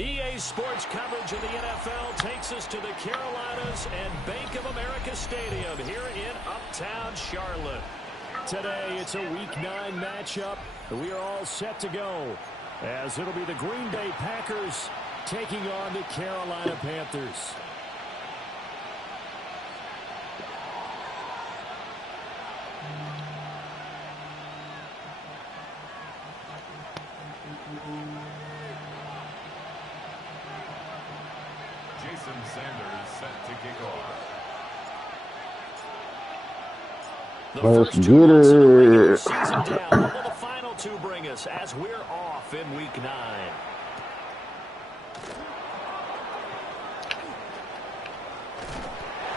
EA Sports coverage of the NFL takes us to the Carolinas and Bank of America Stadium here in Uptown Charlotte. Today, it's a Week 9 matchup. We are all set to go, as it'll be the Green Bay Packers taking on the Carolina Panthers. Sanders set to kick off. The first 2 months of the regular season down. What will the final 2 bring us as we're off in Week 9?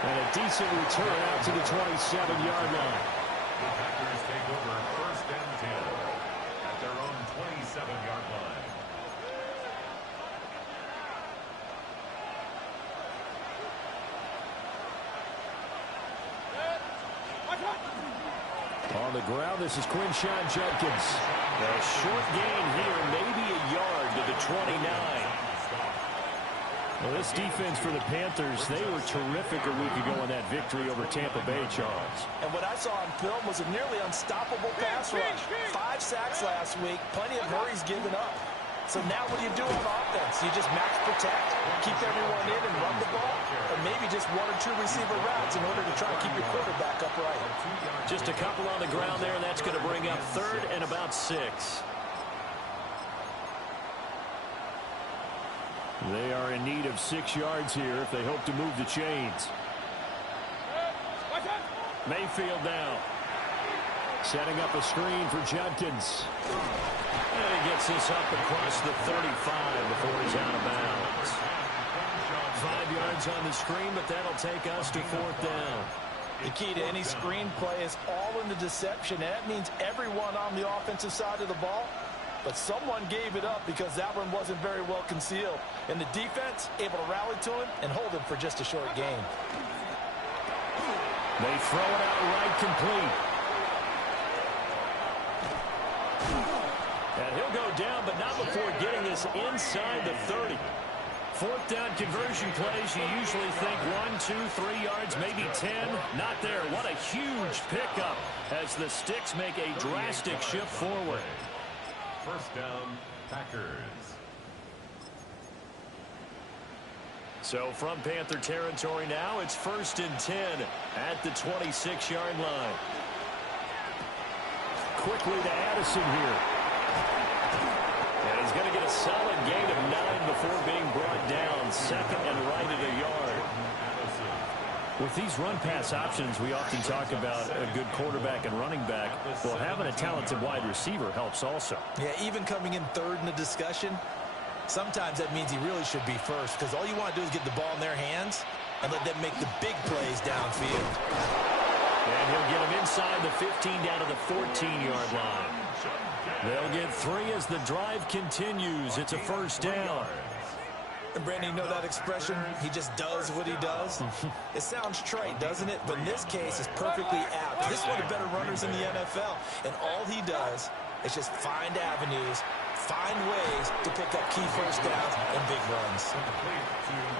And a decent return out to the 27-yard line. The Packers take over 1st and 10 at their own 27-yard line. On the ground, this is Quinshon Judkins. A short gain here, maybe a yard to the 29. Well, this defense for the Panthers, they were terrific a week ago in that victory over Tampa Bay, Charles. And what I saw on film was a nearly unstoppable pass rush. 5 sacks last week, plenty of hurries given up. So now what do you do on offense? You just max protect, keep everyone in and run the ball, or maybe just 1 or 2 receiver routes in order to try to keep your quarterback upright. Just a couple on the ground there, and that's going to bring up 3rd and about 6. They are in need of 6 yards here if they hope to move the chains. Mayfield now. Setting up a screen for Judkins. And he gets this up across the 35 before he's out of bounds. 5 yards on the screen, but that'll take us to 4th down. The key to any screen play is all in the deception. And that means everyone on the offensive side of the ball. But someone gave it up because that one wasn't very well concealed. And the defense able to rally to him and hold him for just a short gain. They throw it out right complete. And he'll go down, but not before getting this inside the 30. 4th down conversion plays, you usually think 1, 2, 3 yards, maybe 10. Not there. What a huge pickup as the Sticks make a drastic shift forward. 1st down, Packers. So from Panther territory now, it's 1st and 10 at the 26-yard line. Quickly to Addison here. And he's going to get a solid gain of 9 before being brought down. 2nd and right at a yard. With these run-pass options, we often talk about a good quarterback and running back. Well, having a talented wide receiver helps also. Yeah, even coming in 3rd in the discussion, sometimes that means he really should be 1st because all you want to do is get the ball in their hands and let them make the big plays downfield. And he'll get him inside the 15 down to the 14-yard line. They'll get 3 as the drive continues. It's a 1st down. And Brandon, you know that expression, he just does what he does? It sounds trite, doesn't it? But in this case, it's perfectly apt. This is one of the better runners in the NFL. And all he does is just find avenues, find ways to pick up key 1st downs and big runs.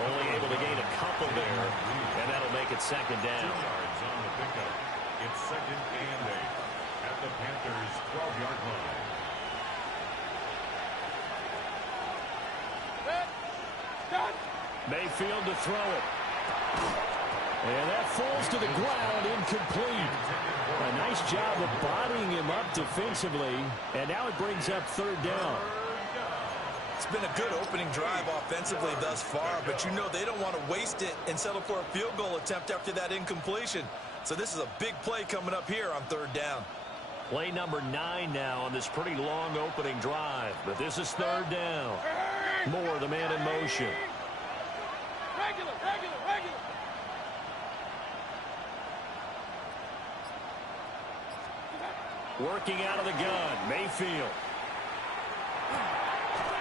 Only able to gain a couple there, and that'll make it 2nd down. 2 yards on the pickup. It's 2nd and 8 at the Panthers' 12-yard line. Mayfield to throw it. And that falls to the ground, incomplete. A nice job of bodying him up defensively. And now it brings up 3rd down. It's been a good opening drive offensively thus far, but you know they don't want to waste it and settle for a field goal attempt after that incompletion. So this is a big play coming up here on 3rd down. Play number 9 now on this pretty long opening drive. But this is 3rd down. Moore, the man in motion. Regular. Working out of the gun, Mayfield.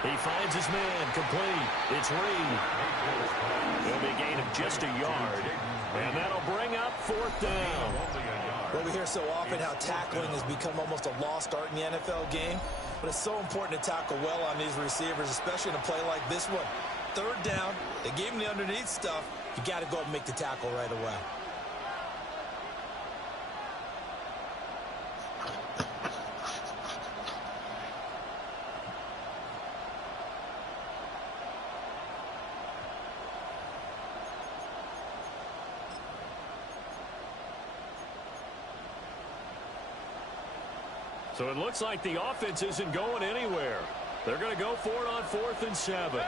He finds his man, complete. It's Reed. It'll be a gain of just a yard. And that'll bring up 4th down. Well, we hear so often how tackling has become almost a lost art in the NFL game. But it's so important to tackle well on these receivers, especially in a play like this one. 3rd down, they gave him the underneath stuff. You got to go and make the tackle right away. So it looks like the offense isn't going anywhere. They're going to go for it on 4th and 7.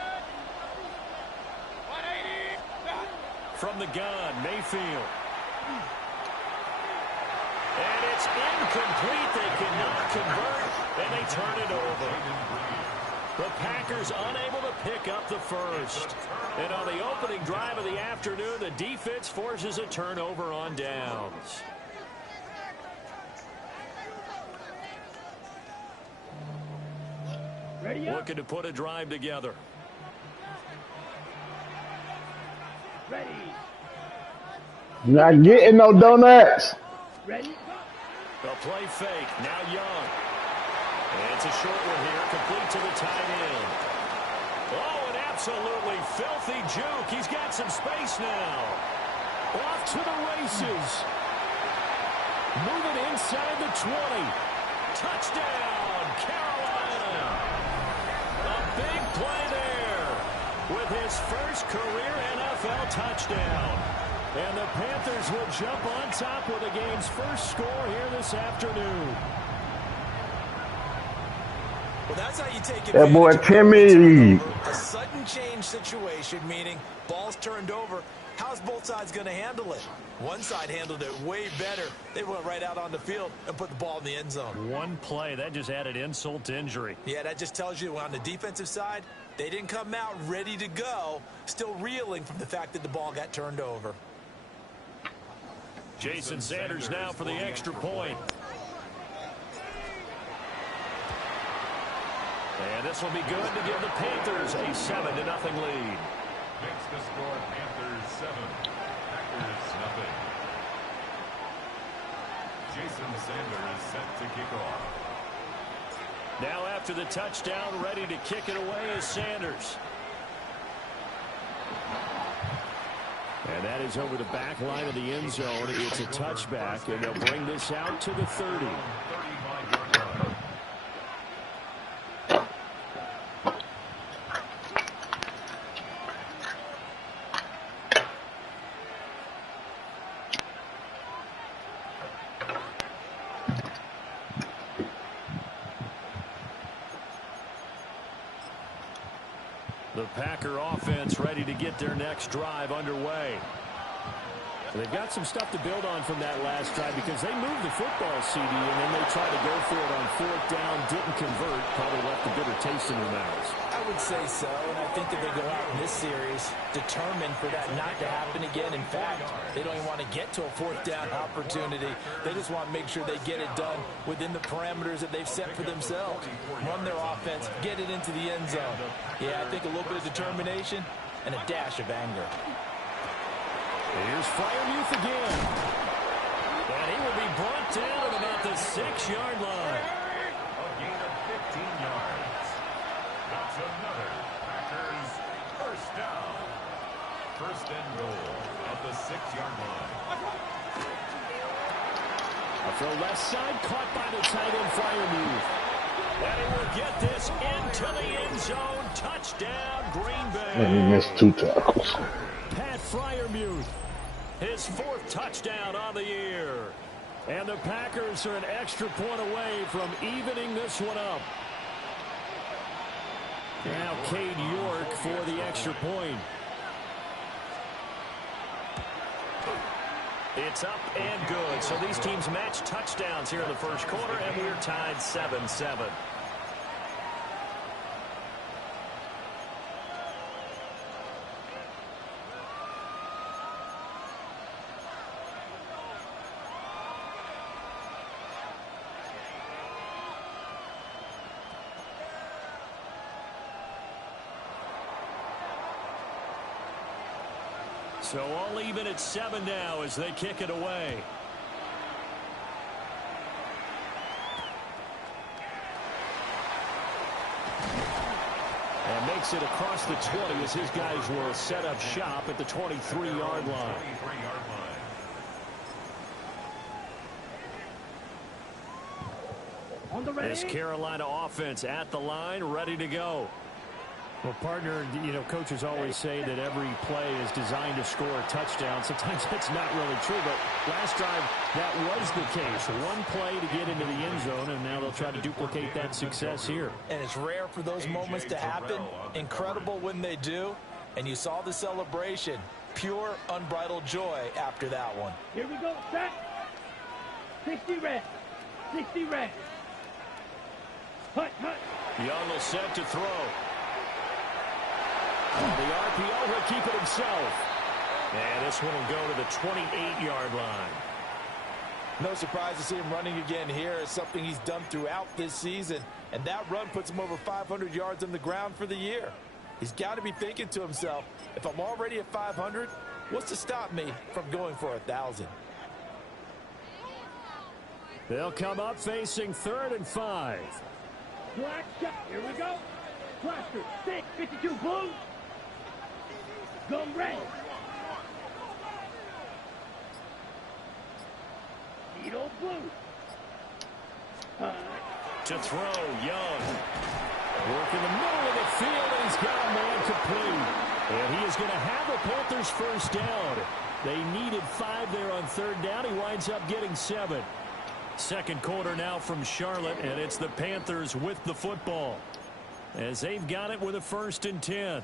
From the gun, Mayfield. And it's incomplete. They cannot convert, and they turn it over. The Packers unable to pick up the first. And on the opening drive of the afternoon, the defense forces a turnover on downs. Looking to put a drive together. Not getting no donuts. They'll play fake. Now Young. And it's a short one here, complete to the tight end. Oh, an absolutely filthy juke. He's got some space now. Off to the races. Moving inside the 20. Touchdown, Carolina. A big play there with his first career NFL touchdown. And the Panthers will jump on top with the game's first score here this afternoon. Well, that's how you take That boy Timmy. A sudden change situation, meaning ball's turned over. How's both sides going to handle it? One side handled it way better. They went right out on the field and put the ball in the end zone. One play, that just added insult to injury. Yeah, that just tells you on the defensive side, they didn't come out ready to go, still reeling from the fact that the ball got turned over. Jason Sanders now for the extra point. And this will be good to give the Panthers a 7-0 lead. Makes the score Panthers 7, Packers 0. Jason Sanders set to kick off. Now after the touchdown, ready to kick it away is Sanders. And that is over the back line of the end zone. It's a touchback, and they'll bring this out to the 30. The Packer offense ready to get their next drive underway. So they've got some stuff to build on from that last drive because they moved the football, CD, and then they tried to go for it on 4th down, didn't convert, probably left a bitter taste in their mouths. I would say so, and I think that they go out in this series determined for that not to happen again. In fact, they don't even want to get to a 4th down opportunity. They just want to make sure they get it done within the parameters that they've set for themselves. Run their offense, get it into the end zone. Yeah, I think a little bit of determination and a dash of anger. Here's Freiermuth again. And he will be brought down at about the 6-yard line. A gain of 15 yards. That's another Packers first down. First and goal at the 6-yard line. A throw left side, caught by the tight end Freiermuth. And he will get this into the end zone. Touchdown, Green Bay. And he missed 2 tackles. Pat Freiermuth, his 4th touchdown on the year. And the Packers are an extra point away from evening this one up. Now Cade York for the extra point. It's up and good. So these teams match touchdowns here in the first quarter, and we're tied 7-7. So all even at 7 now as they kick it away. And makes it across the 20 as his guys will set up shop at the 23-yard line. This Carolina offense at the line, ready to go. Well, partner, you know, coaches always say that every play is designed to score a touchdown. Sometimes that's not really true, but last drive, that was the case. One play to get into the end zone, and now they'll try to duplicate that success here. And it's rare for those moments to happen. Incredible when they do. And you saw the celebration. Pure, unbridled joy after that one. Here we go, set. 60 red. 60 red. Hut, hut. Young will set to throw. The RPO, will keep it himself. And this one will go to the 28-yard line. No surprise to see him running again here. It's something he's done throughout this season. And that run puts him over 500 yards on the ground for the year. He's got to be thinking to himself, if I'm already at 500, what's to stop me from going for 1,000? They'll come up facing 3rd and 5. Black shot. Here we go. Blaster. 6. 52 blue. Go red. Needle blue. To throw, Young. Work in the middle of the field, and he's got a man complete. And he is going to have the Panthers first down. They needed 5 there on 3rd down. He winds up getting 7. Second quarter now from Charlotte, and it's the Panthers with the football as they've got it with a 1st and 10.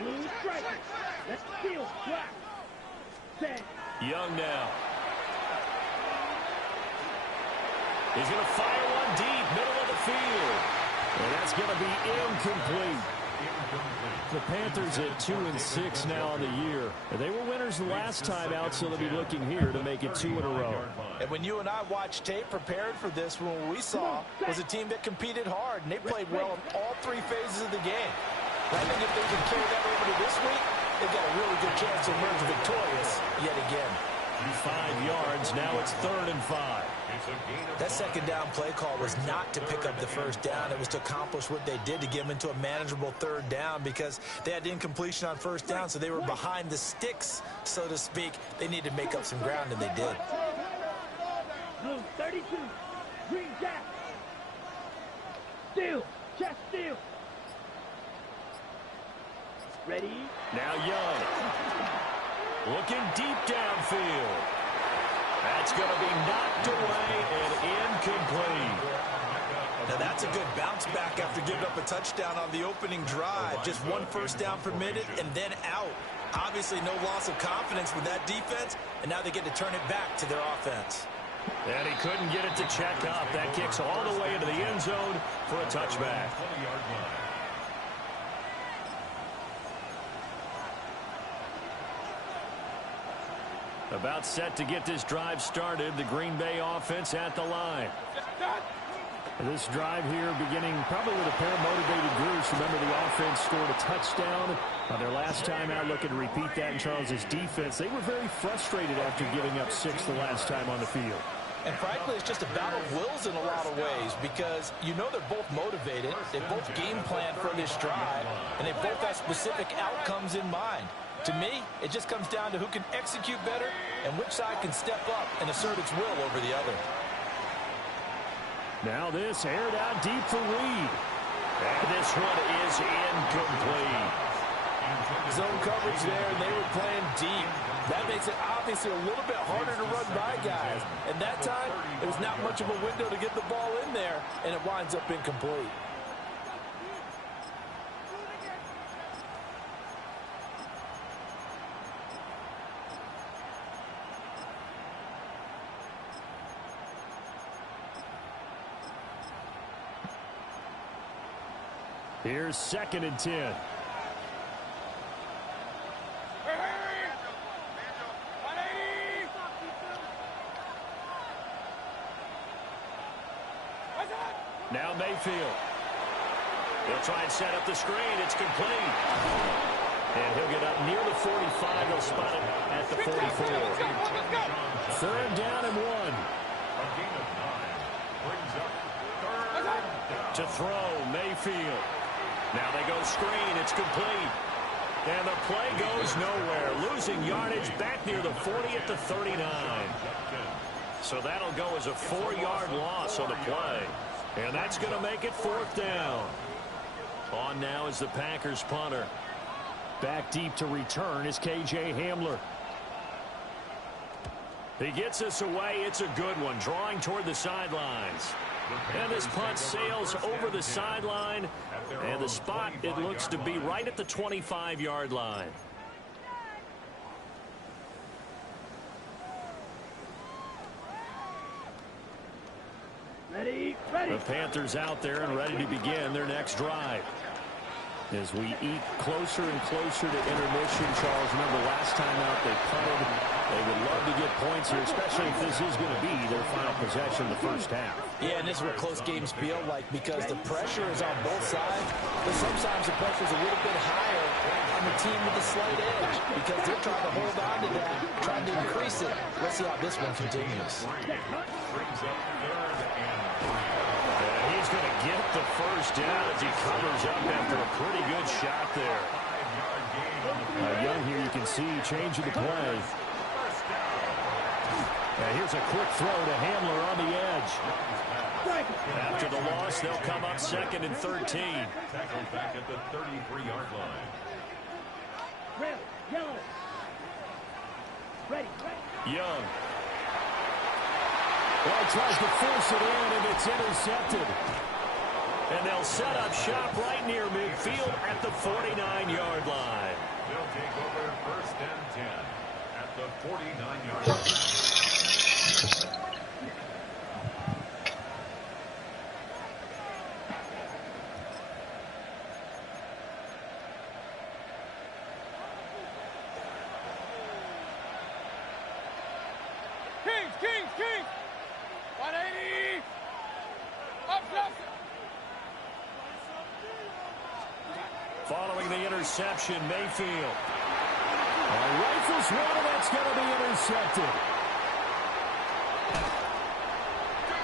Blue striker. Let's steal. Black. Set. Young now. He's going to fire one deep, middle of the field. And that's going to be incomplete. The Panthers at 2-6 now on the year. They were winners the last time out, so they'll be looking here to make it 2 in a row. And when you and I watched tape prepared for this, what we saw was a team that competed hard, and they played well in all 3 phases of the game. I think if they can carry that over to this week, they've got a really good chance to emerge victorious yet again. 5 yards. Now it's 3rd and 5. That second down play call was not to pick up the first down. It was to accomplish what they did to get them into a manageable 3rd down because they had incompletion on 1st down, so they were behind the sticks, so to speak. They needed to make up some ground, and they did. Blue 32. Green jack. Steal. Chest steal. Ready? Now Young. Looking deep downfield. That's going to be knocked away and incomplete. Now that's a good bounce back after giving up a touchdown on the opening drive. Just 1 first down permitted and then out. Obviously no loss of confidence with that defense, and now they get to turn it back to their offense. And he couldn't get it to check up. That kicks all the way into the end zone for a touchback. About set to get this drive started. The Green Bay offense at the line. This drive here beginning probably with a pair of motivated groups. Remember, the offense scored a touchdown on their last time out. Looking to repeat that in Charles's defense. They were very frustrated after giving up 6 the last time on the field. And frankly, it's just a battle of wills in a lot of ways because you know they're both motivated. They both game plan for this drive, and they both have specific outcomes in mind. To me, it just comes down to who can execute better and which side can step up and assert its will over the other. Now this aired out deep for Reed. And this one is incomplete. Zone coverage there, and they were playing deep. That makes it obviously a little bit harder to run by guys. And that time, there was not much of a window to get the ball in there, and it winds up incomplete. Here's 2nd and 10. Mayfield. He'll try and set up the screen. It's complete. And he'll get up near the 45. They'll spot it at the 44. Third down and 1. A gain of 9 brings up third down. To throw, Mayfield. Now they go screen. It's complete. And the play goes nowhere. Losing yardage back near the 40 at the 39. So that'll go as a 4-yard loss on the play. And that's going to make it 4th down. On now is the Packers punter. Back deep to return is K.J. Hamler. He gets us away. It's a good one. Drawing toward the sidelines. And this punt sails over the sideline. And the spot, it looks to be right at the 25-yard line. Ready. The Panthers out there and ready to begin their next drive. As we eat closer and closer to intermission, Charles, remember last time out they punted. They would love to get points here, especially if this is going to be their final possession of the first half. Yeah, and this is what close games feel like because the pressure is on both sides, but sometimes the pressure is a little bit higher on the team with the slight edge because they're trying to hold on to that, trying to increase it. Let's see how this one continues. Brings up third and 3. He's going to get the first down as he covers up after a pretty good shot there. 5-yard gain on the Young here, you can see changing the play. Here's a quick throw to Hamler on the edge. After the loss, they'll come up 2nd and 13. Tackled back at the 33-yard line. Red, yellow. Ready. Young. Well, he tries to force it in, and it's intercepted. And they'll set up shop right near midfield at the 49-yard line. They'll take over 1st and 10 at the 49-yard line. Kings. 180. Up. Following the interception, Mayfield. Rifles one, and that's going to be intercepted.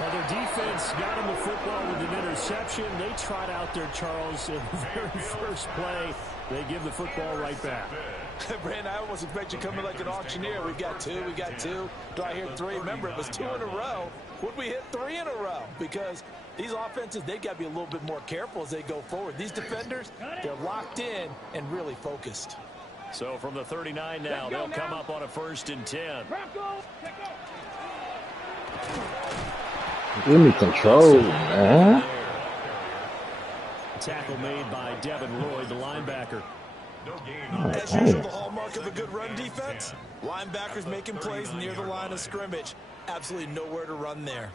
Well, their defense got him the football with an interception. They trot out there, Charles, in the very first play. They give the football right back. Brandon, I almost expect you coming like an auctioneer. We got two. Do I hear 3? Remember, it was 2 in a row. Would we hit 3 in a row? Because these offenses, they got to be a little bit more careful as they go forward. These defenders, they're locked in and really focused. So from the 39 now, they'll come up on a 1st and 10. Give me control, man. Tackle made by Devin Lloyd, the linebacker. No gain. As usual, the hallmark of a good run defense, linebackers making plays near the line of scrimmage. Absolutely nowhere to run there.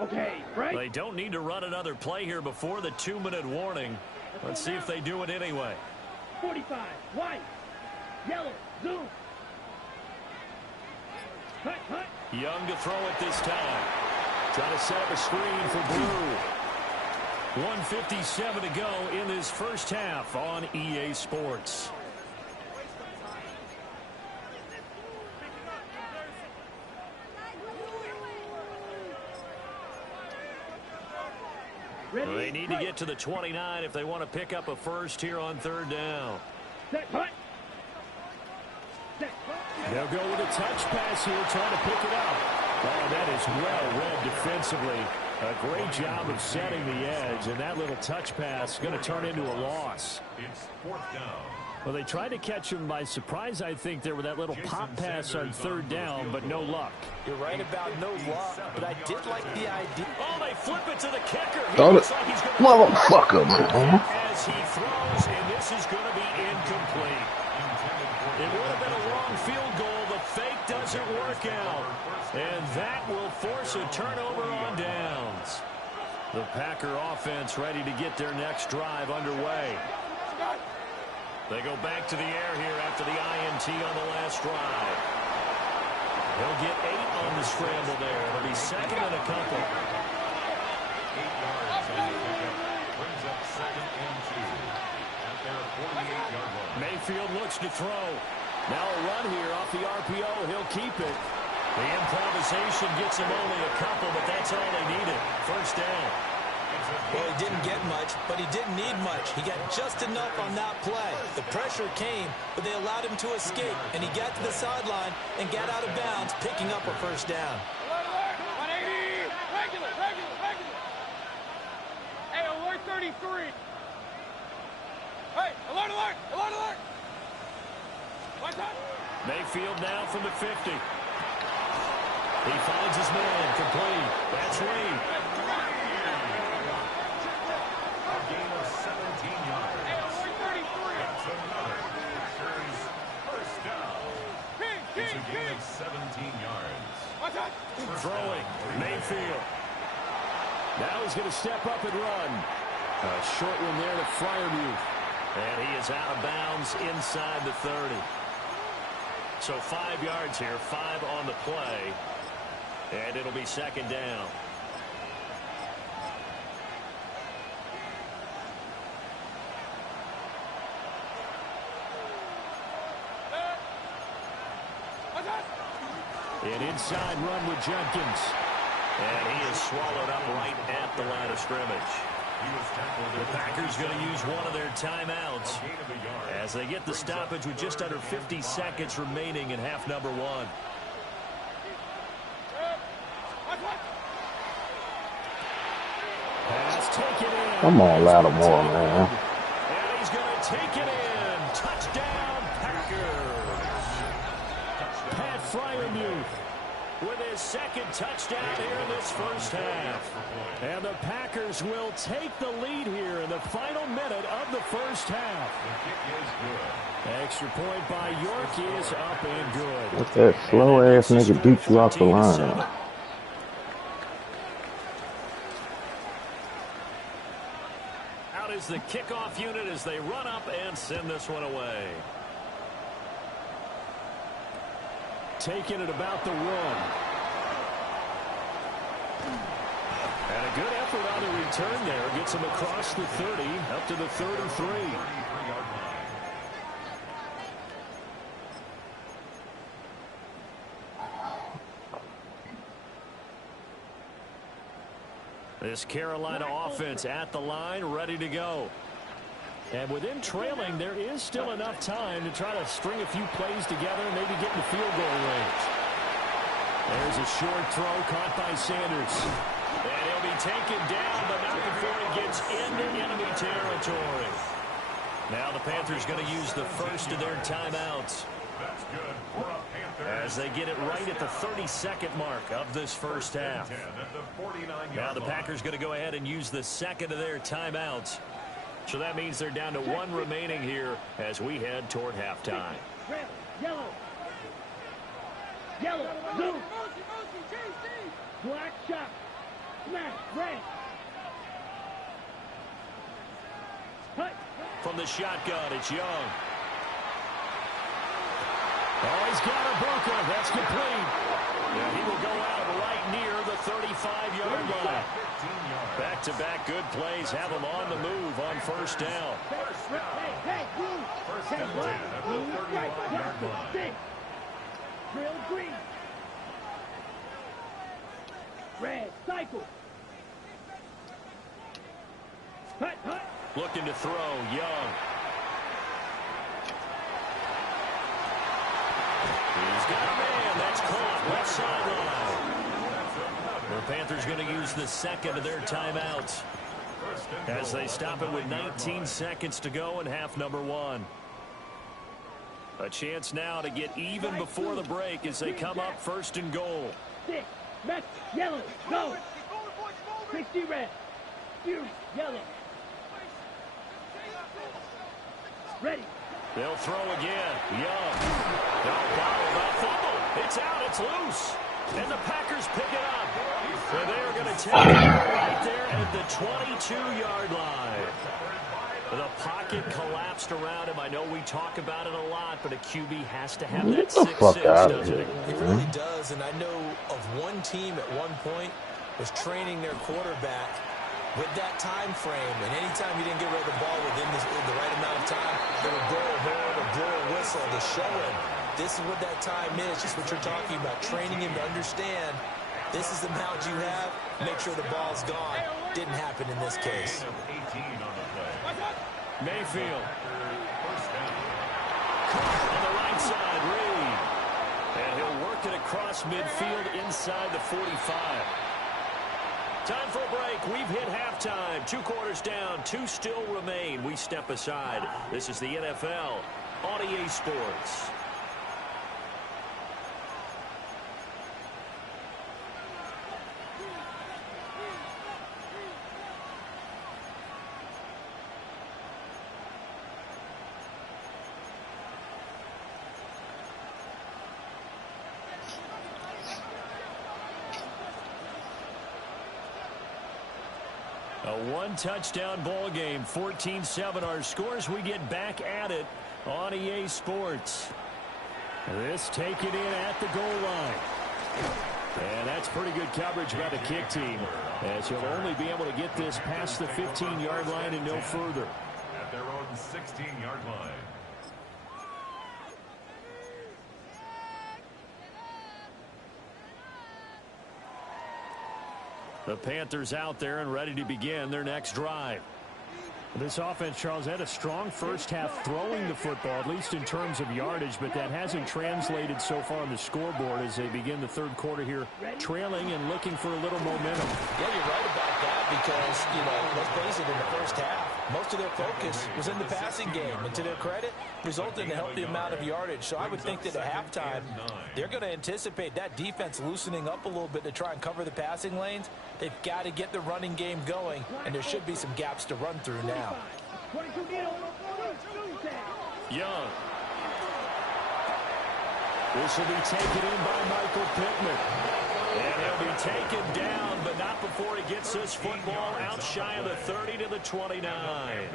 Okay, right. They don't need to run another play here before the 2-minute warning. Let's see if they do it anyway. 45, white, yellow, zoom. Cut. Young to throw it this time. Trying to set up a screen for Blue. 1:57 to go in this first half on EA Sports. They need to get to the 29 if they want to pick up a first here on 3rd down. They'll go with a touch pass here, trying to pick it up. Oh, that is well read defensively. A great job of setting the edge, and that little touch pass is going to turn into a loss. It's 4th down. Well, they tried to catch him by surprise, I think, there with that little pop pass on 3rd down, but no luck. You're right about no luck, but I did like the idea. Oh, they flip it to the kicker. Motherfucker, man. As he throws, and this is going to be incomplete. It would have been a long field goal. The fake doesn't work out. And that will force a turnover on downs. The Packer offense ready to get their next drive underway. They go back to the air here after the INT on the last drive. They'll get 8 on the scramble there. It'll be second and a couple. 8 yards on the pickup. Brings up second and 2 at their 48-yard line. Mayfield looks to throw. Now a run here off the RPO. He'll keep it. The improvisation gets him only a couple, but that's all they needed. First down. Well, he didn't get much, but he didn't need much. He got just enough on that play. The pressure came, but they allowed him to escape, and he got to the sideline and got out of bounds, picking up a first down. 180. Regular. Hey, alert 33. Hey, alert. One time. Mayfield now from the 50. He finds his man, complete. That's Reed. A gain of 17 yards. That's another Packers first down. It's a gain of 17 yards. Throwing, Mayfield. Now he's going to step up and run. A short one there to Freiermuth. And he is out of bounds inside the 30. So 5 yards here, 5 on the play. And it'll be second down. An inside run with Jenkins. And he is swallowed up right at the line of scrimmage. The Packers going to use one of their timeouts as they get the stoppage with just under 50 seconds remaining in half number 1. Pass taken in. Come on, Lattimore, man. And he's going to take it in. Touchdown, Packers. Pat Freiermuth with his second touchdown here in this first half. And the Packers will take the lead here in the final minute of the first half. Extra point by York is up and good. Let that slow-ass nigga beat you off the line. Out is the kickoff unit as they run up and send this one away. Taking it about the 1. And a good effort on the return there. Gets him across the 30, up to the 33. This Carolina offense at the line, ready to go. And within trailing, there is still enough time to try to string a few plays together and maybe get in the field goal range. There's a short throw caught by Sanders. And he'll be taken down, but not before he gets into enemy territory. Now the Panthers going to use the first of their timeouts. That's good for a Panther. As they get it right at the 32nd mark of this first half. Now the Packers going to go ahead and use the second of their timeouts. So that means they're down to 1 remaining here as we head toward halftime. Red, yellow, blue, black shot, smash, red. Cut. From the shotgun, it's Young. Oh, he's got a bunker. That's complete. And he will go out right near the 35-yard line. Back-to-back good plays have him on the move on first down. Hey, blue. First and 10 at the 35-yard line. Drill green. Red, cycle. Hut. Looking to throw, Young. He's got a man. That's caught left sideline. The Panthers going to use the second of their timeouts as they stop it with 19 seconds to go in half number 1. A chance now to get even before the break as they come up first and goal. 6, left, yellow, go. 60 red, you, yellow. Ready. They'll throw again. Young. Fumble. It's out. It's loose. And the Packers pick it up. And they're going to take it right there at the 22-yard line. The pocket collapsed around him. I know we talk about it a lot, but a QB has to have Get that the fuck 6'6", out of doesn't here. it? It really does, and I know of one team at one point was training their quarterback with that time frame, and anytime you didn't get rid of the ball within the right amount of time, they would blow a horn or blow a whistle to show him this is what that time is, just what you're talking about, training him to understand this is the amount you have, make sure the ball's gone. Didn't happen in this case. Mayfield. On the right side, Reed. And he'll work it across midfield inside the 45. Time for a break. We've hit halftime. 2 quarters down. 2 still remain. We step aside. This is the NFL on EA Sports. A 1-touchdown ball game, 14-7 our scores. We get back at it on EA Sports. This taken in at the goal line. And that's pretty good coverage by the kick team, as he'll only be able to get this past the 15-yard line and no further. At their own 16-yard line. The Panthers out there and ready to begin their next drive. This offense, Charles, had a strong first half throwing the football, at least in terms of yardage, but that hasn't translated so far on the scoreboard as they begin the third quarter here, trailing and looking for a little momentum. Yeah, you're right about that because, let's face it, in the first half, most of their focus was in the passing game, and to their credit, resulted in a healthy amount of yardage. So I would think that at halftime, they're going to anticipate that defense loosening up a little bit to try and cover the passing lanes. They've got to get the running game going, and there should be some gaps to run through now. Young. This will be taken in by Michael Pittman. And he'll be taken down, but not before he gets this football out shy of the 30 to the 29.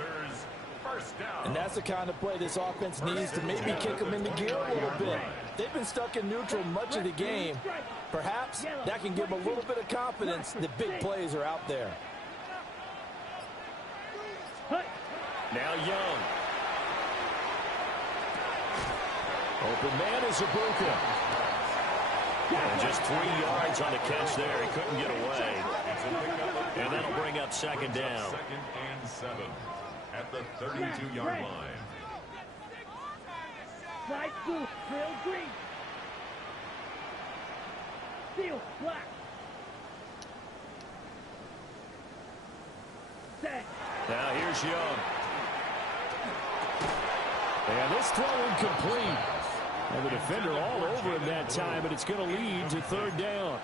And that's the kind of play this offense needs to maybe kick them into gear a little bit. They've been stuck in neutral much of the game. Perhaps that can give them a little bit of confidence that big plays are out there. Now Young. Open man is Ibuka. And just 3 yards on the catch there. He couldn't get away. And that'll bring up second down. 2nd and 7 at the 32-yard line. Slide blue, trail green. Steel, black. Set. Now here's Young. And this throw incomplete. And the defender all over him that time, but it's going to lead to third down.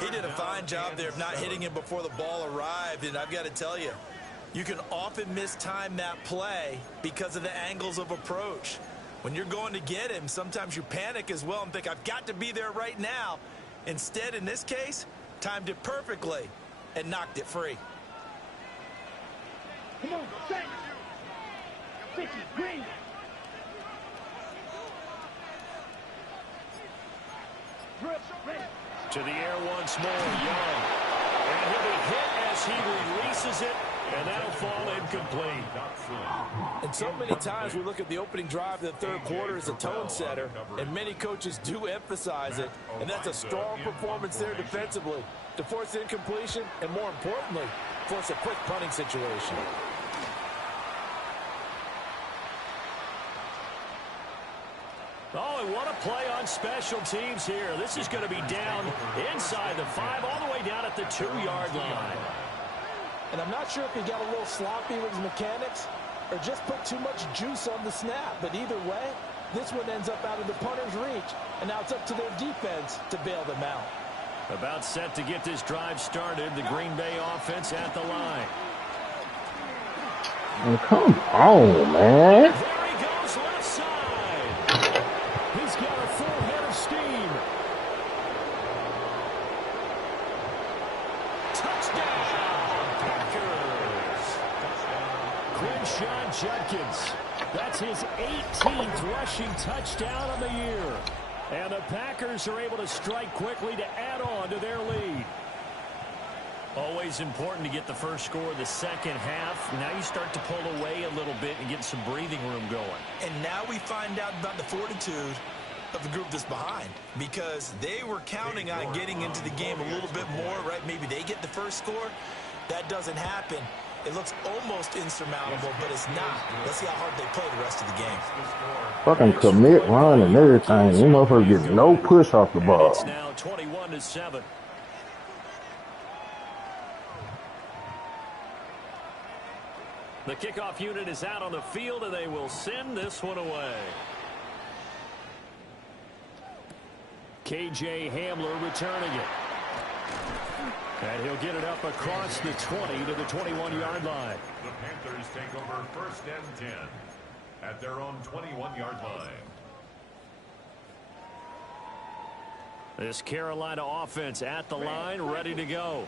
He did a fine job there of not hitting him before the ball arrived, and I've got to tell you, you can often mistime that play because of the angles of approach. When you're going to get him, sometimes you panic as well and think, I've got to be there right now. Instead, in this case, timed it perfectly and knocked it free. Come on, set. 50, green. To the air once more, Young. And he'll be hit as he releases it, and that'll fall incomplete. And so many times we look at the opening drive of the third quarter as a tone setter, and many coaches do emphasize it, and that's a strong performance there defensively to force incompletion and, more importantly, force a quick punting situation. Oh, and what a play on special teams here. This is going to be down inside the 5, all the way down at the 2-yard line. And I'm not sure if he got a little sloppy with his mechanics or just put too much juice on the snap. But either way, this one ends up out of the punter's reach. And now it's up to their defense to bail them out. About set to get this drive started. The Green Bay offense at the line. Oh, come on, man. There he goes left side. He's got a full head of steam. Touchdown, Packers. John Judkins. That's his 18th rushing touchdown of the year. And the Packers are able to strike quickly to add on to their lead. Always important to get the first score of the second half. Now you start to pull away a little bit and get some breathing room going. And now we find out about the fortitude of the group that's behind, because they were counting on getting into the game a little bit more, right? Maybe they get the first score. That doesn't happen. It looks almost insurmountable, but it's not. Let's see how hard they play the rest of the game. Fucking commit, run, and everything. You motherfuckers get no push off the ball. It's now 21-7. The kickoff unit is out on the field, and they will send this one away. K.J. Hamler returning it. And he'll get it up across the 20 to the 21-yard line. The Panthers take over 1st and 10 at their own 21-yard line. This Carolina offense at the line, ready to go.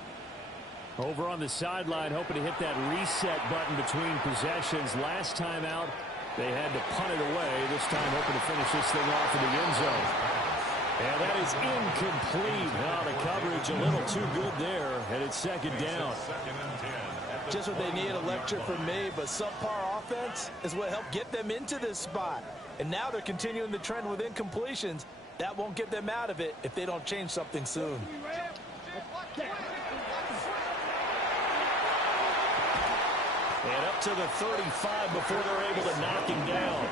Over on the sideline, hoping to hit that reset button between possessions. Last time out, they had to punt it away. This time, hoping to finish this thing off in the end zone. And that is incomplete. Now the coverage a little too good there, and it's second down. Just what they need, electric from me, but subpar offense is what helped get them into this spot. And now they're continuing the trend with incompletions. That won't get them out of it if they don't change something soon. And up to the 35 before they're able to knock him down.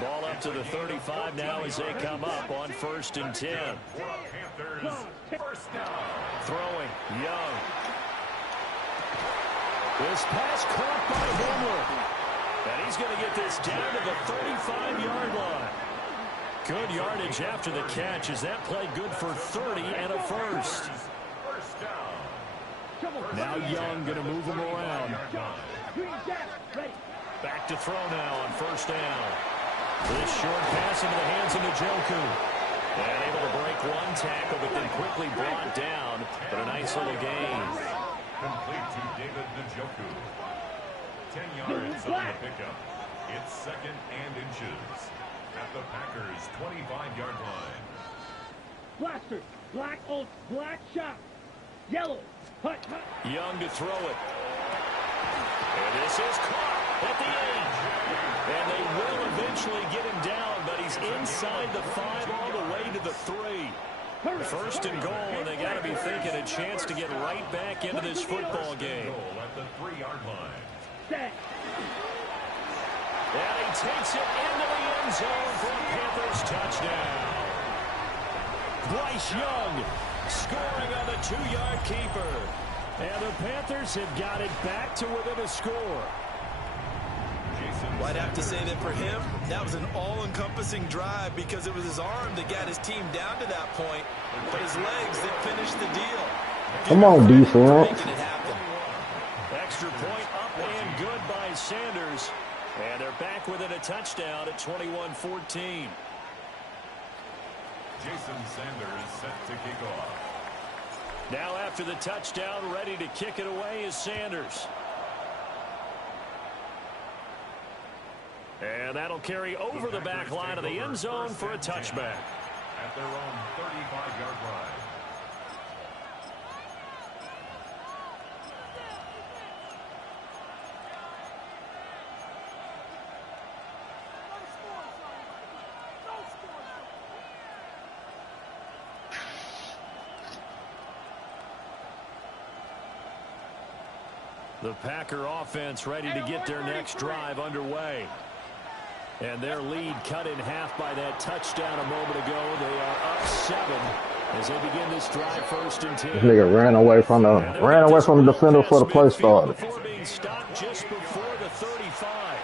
Ball up to the 35 now as they come up on 1st and 10. Throwing, Young. This pass caught by Hamler. And he's going to get this down to the 35-yard line. Good yardage after the catch as that play good for 30 and a first. Now Young going to move him around. Back to throw now on 1st down. This short pass into the hands of Njoku. And able to break one tackle, but then quickly brought down. But a nice little gain. Complete to David Njoku. 10 yards on the pickup. It's 2nd and inches at the Packers' 25-yard line. Blaster, black shot, yellow, hut. Young to throw it. And this is caught at the 8. And they will eventually get him down, but he's inside the 5 all the way to the 3. 1st and goal, and they got to be thinking a chance to get right back into this football game. At the 3-yard line. And he takes it into the end zone for a Panthers touchdown. Bryce Young scoring on the 2-yard keeper. And the Panthers have got it back to within a score. Well, I'd have to say that for him, that was an all-encompassing drive because it was his arm that got his team down to that point, but his legs that finished the deal. Come on, defense. Making it happen. Extra point up and good by Sanders. And they're back within a touchdown at 21-14. Jason Sanders set to kick off. Now after the touchdown, ready to kick it away is Sanders. And that'll carry over the back line of the end zone for a touchback. At their own 35-yard line. The Packer offense ready to get their next drive underway. And their lead cut in half by that touchdown a moment ago. They are up 7 as they begin this drive 1st and 10. This nigga ran away from the defender for the play starter. Before being stopped just before the 35.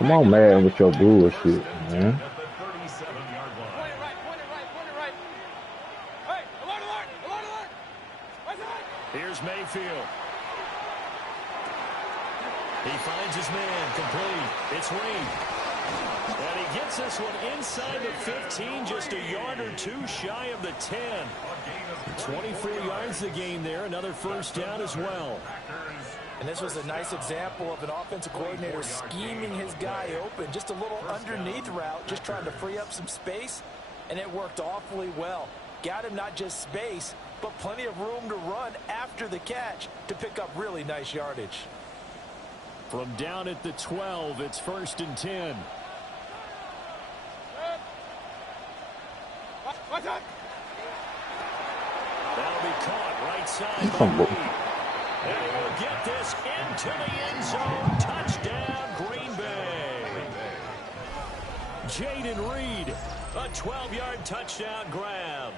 Come on, man, with your bullshit, man. Here's Mayfield. He finds his man complete. It's Reed. And he gets this one inside the 15, just a yard or two shy of the 10. 24 yards the gain there, another first down as well. And this was a nice example of an offensive coordinator scheming his guy open. Just a little underneath route, just trying to free up some space, and it worked awfully well. Got him not just space, but plenty of room to run after the catch to pick up really nice yardage. From down at the 12, it's 1st and 10. That'll be caught right side by Reed. And he will get this into the end zone. Touchdown, Green Bay. Jaden Reed, a 12-yard touchdown grab.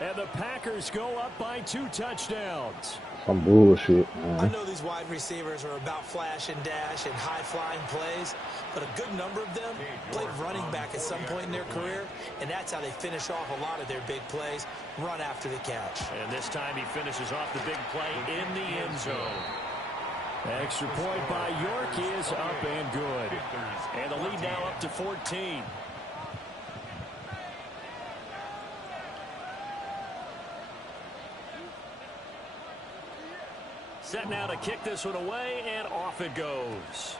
And the Packers go up by 2 touchdowns. Some bullshit, man. I know these wide receivers are about flash and dash and high-flying plays, but a good number of them played running back at some point in their career, and that's how they finish off a lot of their big plays, run after the catch. And this time he finishes off the big play in the end zone. Extra point by York is up and good. And the lead now up to 14. Set now to kick this one away, and off it goes.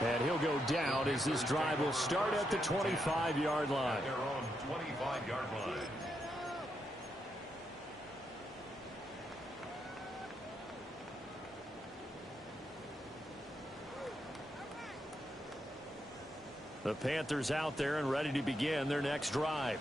And he'll go down as this drive will start at the 25-yard line. Their own 25-yard line. The Panthers out there and ready to begin their next drive.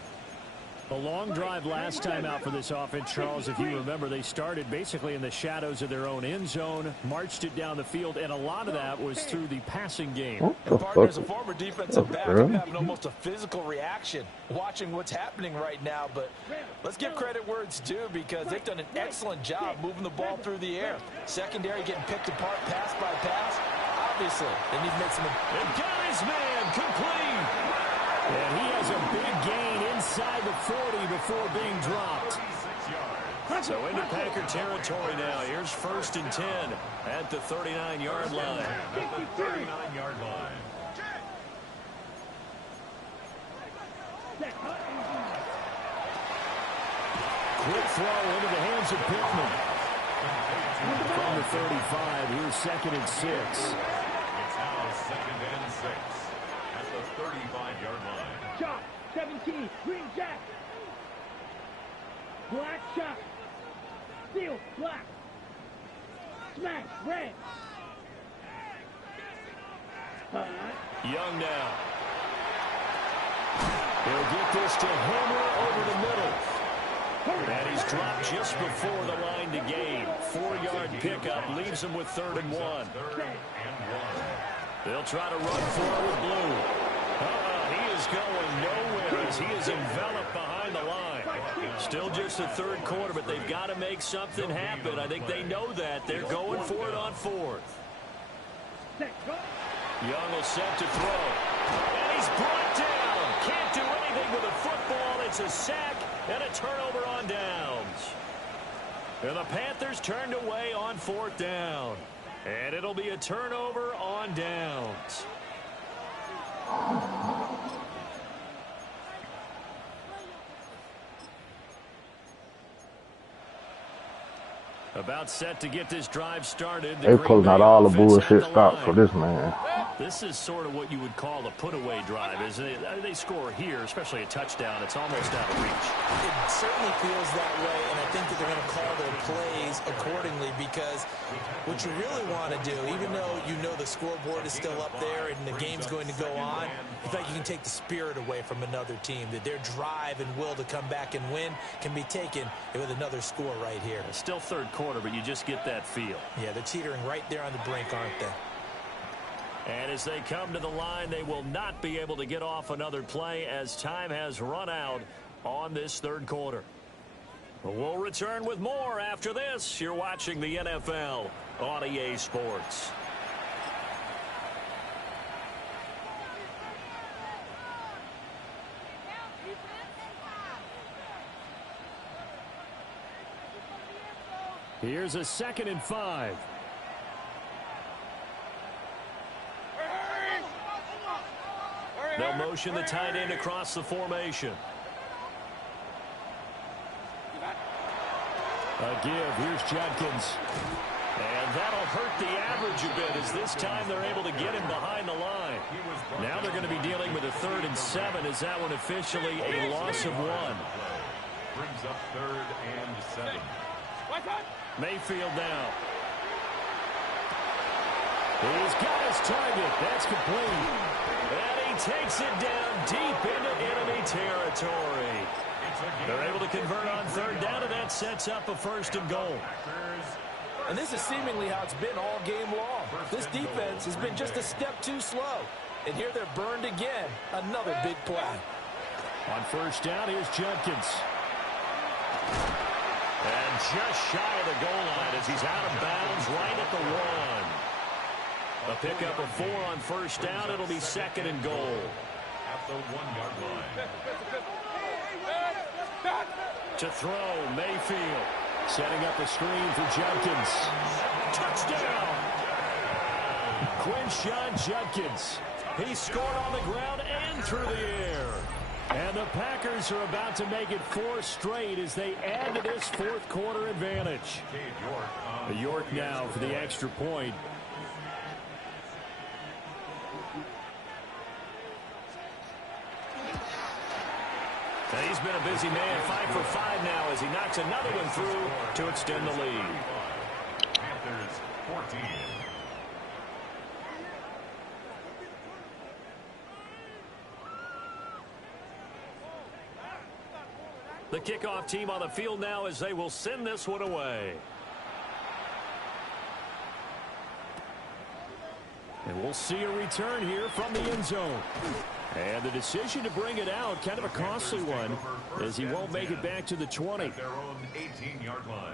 A long drive last time out for this offense, Charles. If you remember, they started basically in the shadows of their own end zone, marched it down the field, and a lot of that was through the passing game. And partner, as a former defensive back, I'm having almost a physical reaction watching what's happening right now. But let's give credit where it's due, because they've done an excellent job moving the ball through the air. Secondary getting picked apart pass by pass. Obviously, they need to make some... And got his man complete. And he has a big gain inside the 40 before being dropped. So into Packer territory now. Here's 1st and 10 at the 39-yard line. At the 39-yard line. Quick throw into the hands of Pittman. From the 35, here's 2nd and 6. It's now 2nd and 6 at the 35-yard line. Shot, 17, green jack. Black shot. Steal, black. Smash, red. Young now. He'll get this to Homer over the middle. And he's dropped just before the line to gain. 4-yard pickup leaves him with 3rd and 1. 3rd and 1. They'll try to run for it with Blue. He is going nowhere as he is enveloped behind the line. Still just the 3rd quarter, but they've got to make something happen. I think they know that. They're going for it on 4th. Young will set to throw. And he's brought down. Can't do anything with a football. It's a sack and a turnover on downs. And the Panthers turned away on 4th down. And it'll be a turnover on downs. About set to get this drive started. They pulling out all the bullshit stops for this man. This is sort of what you would call a put-away drive, isn't it? They score here, especially a touchdown. It's almost out of reach. It certainly feels that way, and I think that they're going to call their plays accordingly, because what you really want to do, even though you know the scoreboard is still up there and the game's going to go on, in fact, you can take the spirit away from another team, that their drive and will to come back and win can be taken with another score right here. It's still 3rd quarter, but you just get that feel. Yeah, they're teetering right there on the brink, aren't they? And as they come to the line, they will not be able to get off another play as time has run out on this 3rd quarter. We'll return with more after this. You're watching the NFL on EA Sports. Here's a 2nd and 5. They'll motion the tight end across the formation. A give. Here's Judkins. And that'll hurt the average a bit as this time they're able to get him behind the line. Now they're going to be dealing with a 3rd and 7. Is that one officially a loss of 1? Brings up 3rd and 7. Mayfield now. He's got his target. That's complete. And he takes it down deep into enemy territory. They're able to convert on 3rd down, and that sets up a 1st and goal. And this is seemingly how it's been all game long. This defense has been just a step too slow. And here they're burned again. Another big play. On 1st down, here's Judkins. And just shy of the goal line as he's out of bounds right at the 1. A pickup of 4 on 1st down. It'll be 2nd and goal. At the 1-yard line. To throw, Mayfield. Setting up a screen for Judkins. Touchdown! Quinshon Judkins. He scored on the ground and through the air. And the Packers are about to make it 4 straight as they add to this 4th quarter advantage. York now for the extra point. And he's been a busy man, 5 for 5 now as he knocks another one through to extend the lead. Panthers 14. The kickoff team on the field now as they will send this one away. And we'll see a return here from the end zone. And the decision to bring it out, kind of a costly one, as he won't make it back to the 20. At their own 18-yard line.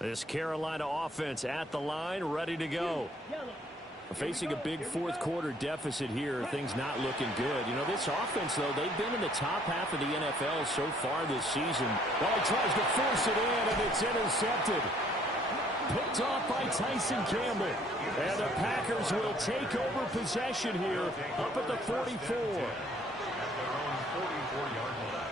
This Carolina offense at the line, ready to go. Facing a big 4th quarter deficit here, things not looking good. You know, this offense, though, they've been in the top half of the NFL so far this season. Well, he tries to force it in, and it's intercepted. Picked off by Tyson Campbell. And the Packers will take over possession here up at the 44. At their own 44-yard line.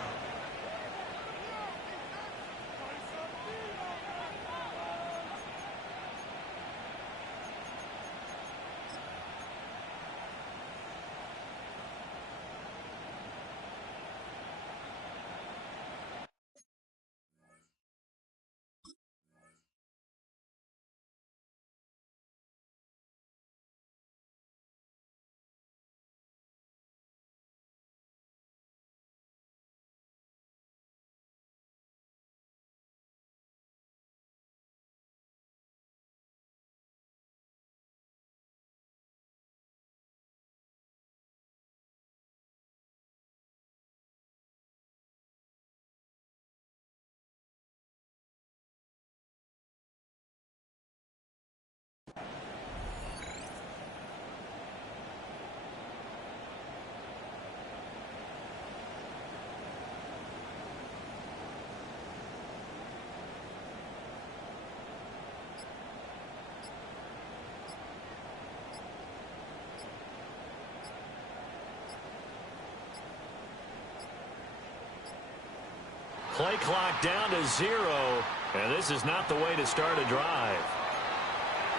Play clock down to 0, and this is not the way to start a drive.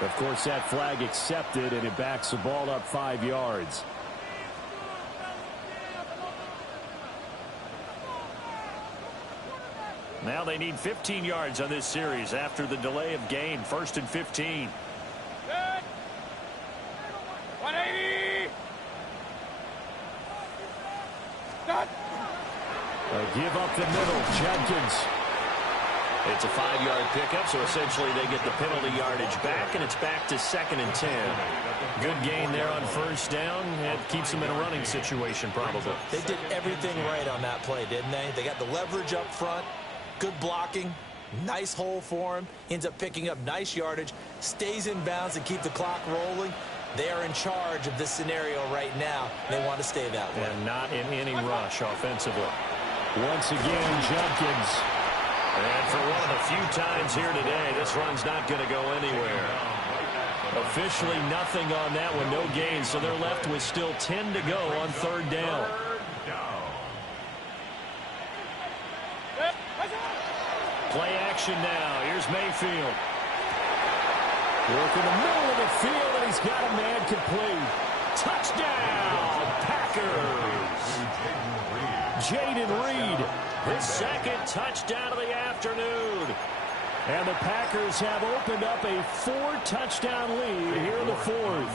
Of course, that flag accepted, and it backs the ball up 5 yards. Now they need 15 yards on this series after the delay of game. 1st and 15. Good. 180. Done. Give up the middle. Jenkins. It's a 5-yard pickup, so essentially they get the penalty yardage back, and it's back to 2nd and 10. Good gain there on 1st down. It keeps them in a running situation, probably. They did everything right on that play, didn't they? They got the leverage up front, good blocking, nice hole for him, ends up picking up nice yardage, stays in bounds and keep the clock rolling. They are in charge of this scenario right now. They want to stay that way. And not in any rush offensively. Once again, Jenkins. And for one of the few times here today, this run's not going to go anywhere. Officially nothing on that one, no gain, so they're left with still 10 to go on 3rd down. Play action now. Here's Mayfield. Work in the middle of the field, and he's got a man complete. Touchdown, Packers. Jaden Reed, his 2nd touchdown of the afternoon. And the Packers have opened up a 4-touchdown lead here in the 4th.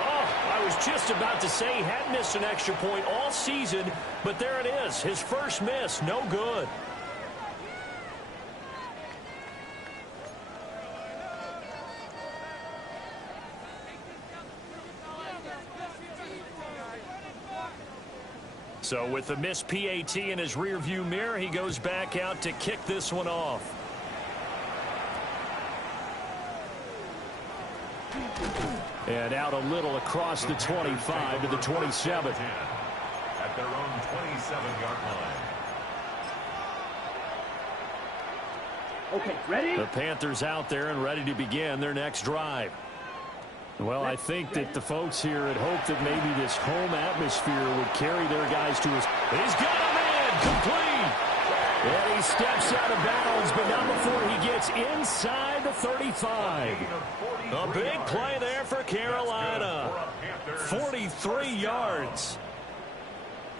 Oh, I was just about to say he hadn't missed an extra point all season, but there it is. His first miss, no good. So with the missed PAT in his rearview mirror, he goes back out to kick this one off. And out a little across the 25 to the 27. At their own 27-yard line. Okay, ready? The Panthers out there and ready to begin their next drive. Well, I think that the folks here had hoped that maybe this home atmosphere would carry their guys to his... He's got a man complete! And he steps out of bounds, but not before he gets inside the 35. A big play there for Carolina. 43 yards.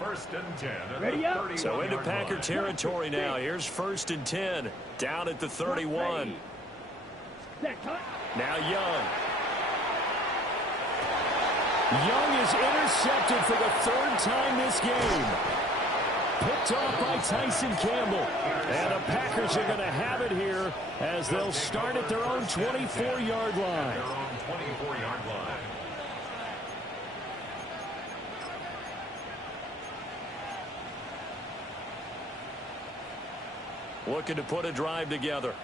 1st and 10. Ready up? So into Packer territory now. Here's 1st and 10. Down at the 31. Now Young. Young is intercepted for the 3rd time this game. Picked off by Tyson Campbell. And the Packers are going to have it here as they'll start at their own 24-yard line. Their own 24-yard line. Looking to put a drive together.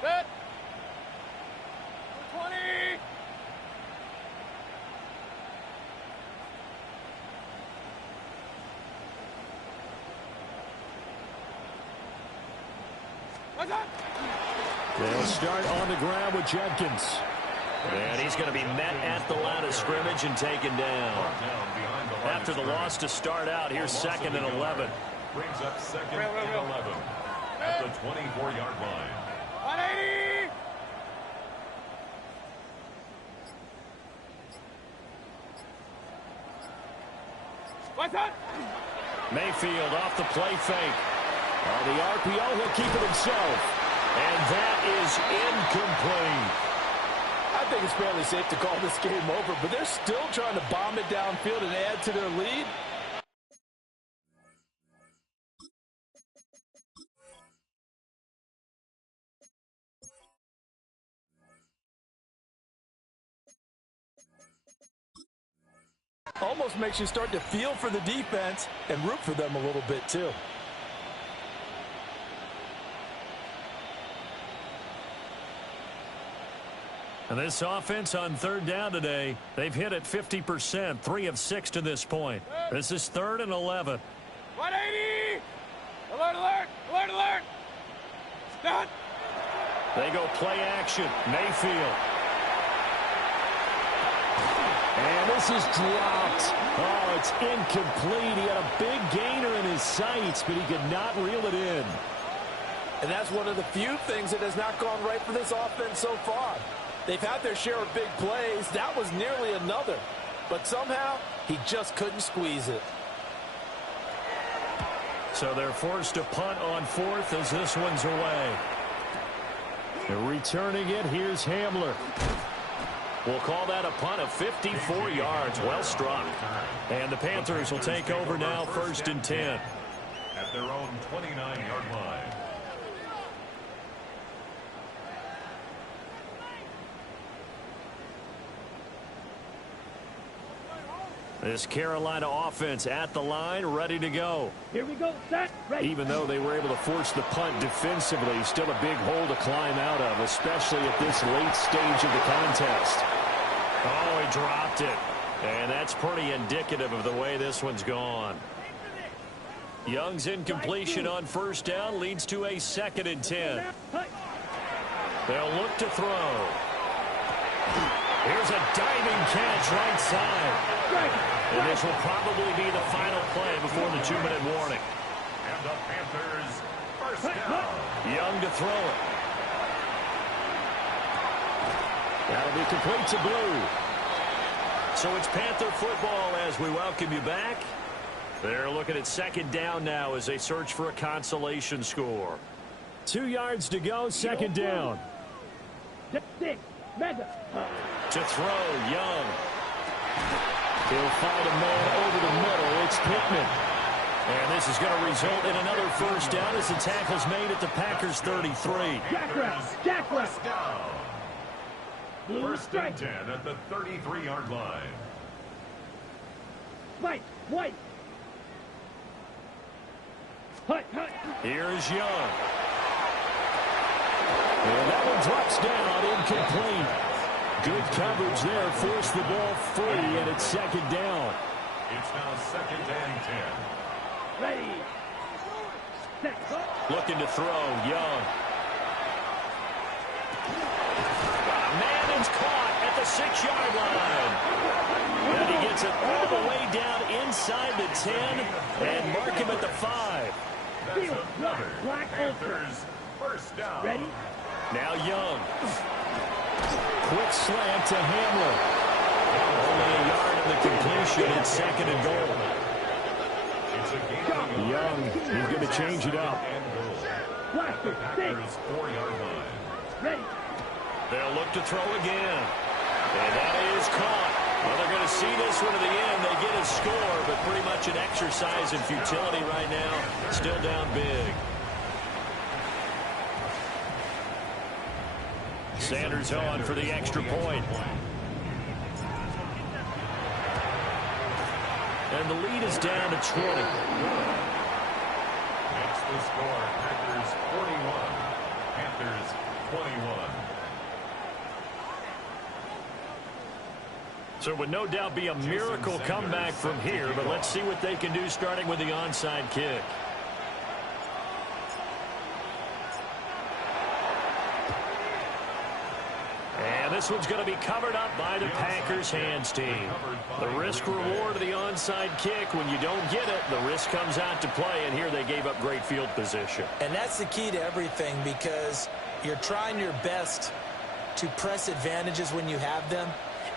Good. 20. They'll start on the ground with Jenkins. And he's going to be met at the line of scrimmage and taken down. After the loss to start out, here's 2nd and 11. Brings up 2nd and 11 at the 24-yard line. 180. What's up? Mayfield off the play fake. On the RPO, he'll keep it himself. And that is incomplete. I think it's fairly safe to call this game over, but they're still trying to bomb it downfield and add to their lead. Almost makes you start to feel for the defense and root for them a little bit, too. And this offense on 3rd down today, they've hit it 50%, 3 of 6 to this point. This is 3rd and 11. 180. Alert, alert, alert, alert. Stop. They go play action. Mayfield. And this is dropped. Oh, it's incomplete. He had a big gainer in his sights, but he could not reel it in. And that's one of the few things that has not gone right for this offense so far. They've had their share of big plays. That was nearly another. but somehow he just couldn't squeeze it. So they're forced to punt on fourth as this one's away. They're returning it. Here's Hamler. We'll call that a punt of 54 yards. Well struck. And the Panthers will take over now, 1st and 10. At their own 29-yard line. This Carolina offense at the line, ready to go. Here we go, set, ready. Even though they were able to force the punt defensively, still a big hole to climb out of, especially at this late stage of the contest. Oh, he dropped it. And that's pretty indicative of the way this one's gone. Young's incompletion on 1st down leads to a 2nd and 10. They'll look to throw. Here's a diving catch right side. And this will probably be the final play before the 2-minute warning. And the Panthers, 1st down. Young to throw it. That'll be complete to Blue. So it's Panther football as we welcome you back. They're looking at 2nd down now as they search for a consolation score. 2 yards to go, 2nd down. To throw, Young. He'll find a man over the middle. It's Pittman. And this is going to result in another 1st down as the tackle's made at the Packers' 33. Jack down. 1st and 10 at the 33-yard line. White. Here's Young. And that one drops down, incomplete. Good coverage there, forced the ball free, and it's 2nd down. It's now 2nd and 10. Ready. Set. Looking to throw, Young. A man is caught at the 6-yard line. And he gets it all the way down inside the 10 and mark him at the 5. That's another Panthers 1st down. Ready. Now Young. Quick slant to Hamler. Only a yard of the completion. It's 2nd and goal. Young, he's going to change it up. Packers 4-yard line. Ready. They'll look to throw again. And that is caught. Well, they're going to see this one to the end. They get a score, but pretty much an exercise in futility right now. Still down big. Sanders on for the extra point. And the lead is down to 20. Makes the score Packers 41, Panthers 21. So it would no doubt be a miracle comeback from here, but let's see what they can do starting with the onside kick. And this one's going to be covered up by the Packers hands team. The risk reward of the onside kick, when you don't get it, the risk comes out to play, and here they gave up great field position. And that's the key to everything, because you're trying your best to press advantages when you have them,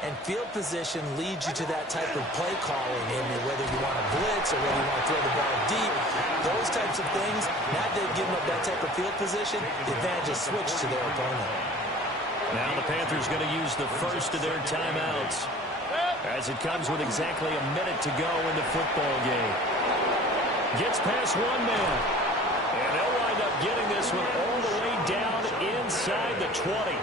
and field position leads you to that type of play calling, whether you want to blitz or whether you want to throw the ball deep. Those types of things, now that they've given up that type of field position, the advantage is switched to their opponent. Now the Panthers going to use the first of their timeouts as it comes with exactly a minute to go in the football game. Gets past one man, and they'll wind up getting this one all the way down inside the 20.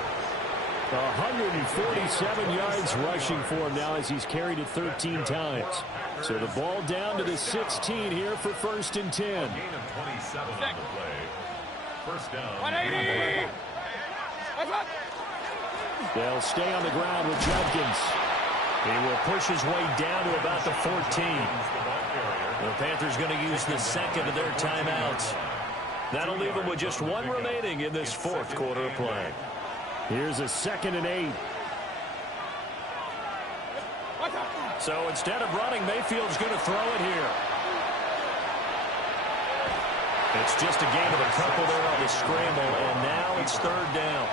147 yards rushing for him now as he's carried it 13 times. So the ball down to the 16 here for 1st and 10. Gain of 27 on the play. 1st down. 180. They'll stay on the ground with Judkins. He will push his way down to about the 14. The Panthers going to use the second of their timeouts. That'll leave them with just one remaining in this fourth quarter of play. Here's a 2nd and 8. So instead of running, Mayfield's going to throw it here. It's just a gain of a couple there on the scramble, and now it's 3rd down.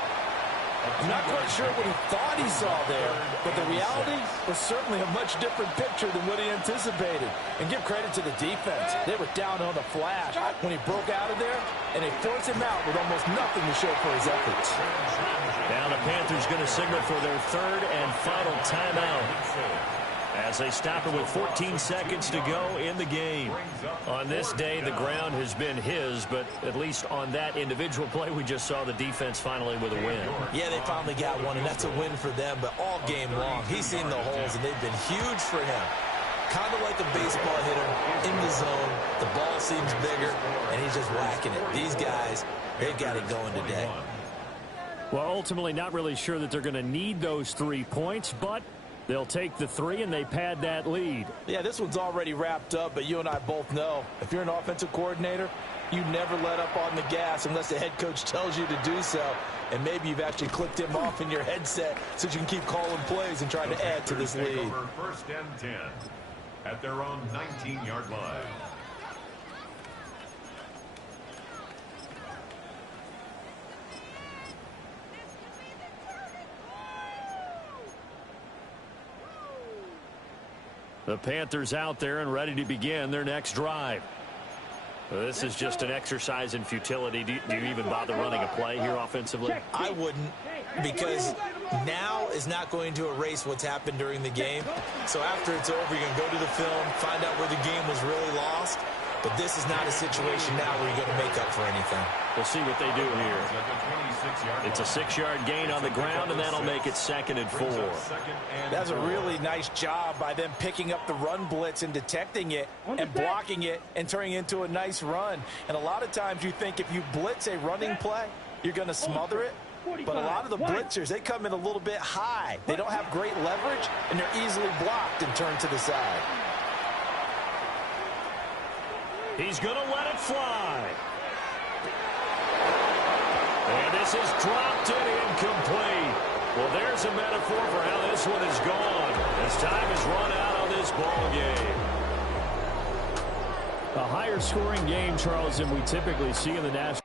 I'm not quite sure what he thought he saw there, but the reality was certainly a much different picture than what he anticipated. And give credit to the defense. They were down on the flash when he broke out of there, and they forced him out with almost nothing to show for his efforts. Now the Panthers going to signal for their third and final timeout as they stop it with 14 seconds to go in the game. On this day, the ground has been his, but at least on that individual play, we just saw the defense finally with a win. Yeah, they finally got one, and that's a win for them, but all game long, he's seen the holes, and they've been huge for him. Kind of like a baseball hitter in the zone. The ball seems bigger, and he's just whacking it. These guys, they've got it going today. Well, ultimately, not really sure that they're going to need those 3 points, but they'll take the 3 and they pad that lead. Yeah, this one's already wrapped up, but you and I both know if you're an offensive coordinator, you never let up on the gas unless the head coach tells you to do so. And maybe you've actually clicked him off in your headset so you can keep calling plays and trying to add to this lead. First and 10 at their own 19-yard line. The Panthers out there and ready to begin their next drive. This is just an exercise in futility. Do you even bother running a play here offensively? I wouldn't, because now is not going to erase what's happened during the game. So after it's over, you're going to go to the film, find out where the game was really lost. But this is not a situation now where you're going to make up for anything. We'll see what they do here. It's a 6-yard gain on the ground, and that'll make it 2nd and 4. That's a really nice job by them picking up the run blitz and detecting it and blocking it and turning it into a nice run. And a lot of times you think if you blitz a running play, you're going to smother it. But a lot of the blitzers, they come in a little bit high. They don't have great leverage, and they're easily blocked and turned to the side. He's going to let it fly. And this is dropped and incomplete. Well, there's a metaphor for how this one is gone as time is run out on this ball game. A higher scoring game, Charles, than we typically see in the national.